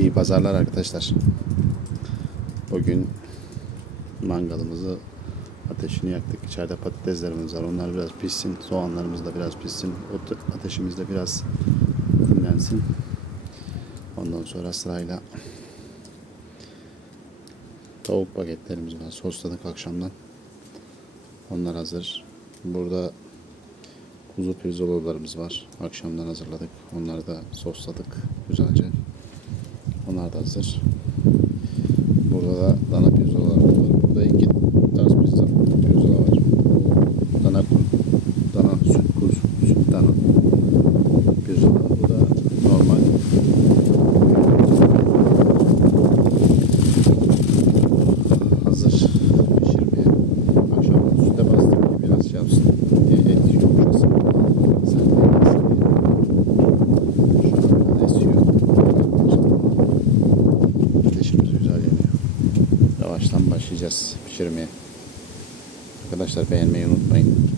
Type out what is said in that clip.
İyi pazarlar arkadaşlar. Bugün mangalımızı ateşini yaktık. İçeride patateslerimiz var. Onlar biraz pişsin. Soğanlarımız da biraz pişsin. Ateşimiz de biraz dinlensin. Ondan sonra sırayla tavuk paketlerimiz var. Sosladık akşamdan. Onlar hazır. Burada kuzu pirzolalarımız var. Akşamdan hazırladık. Onları da sosladık güzelce. Da hazır. Burada da dana pirzolalar Yavaştan başlayacağız pişirmeye. Arkadaşlar beğenmeyi unutmayın.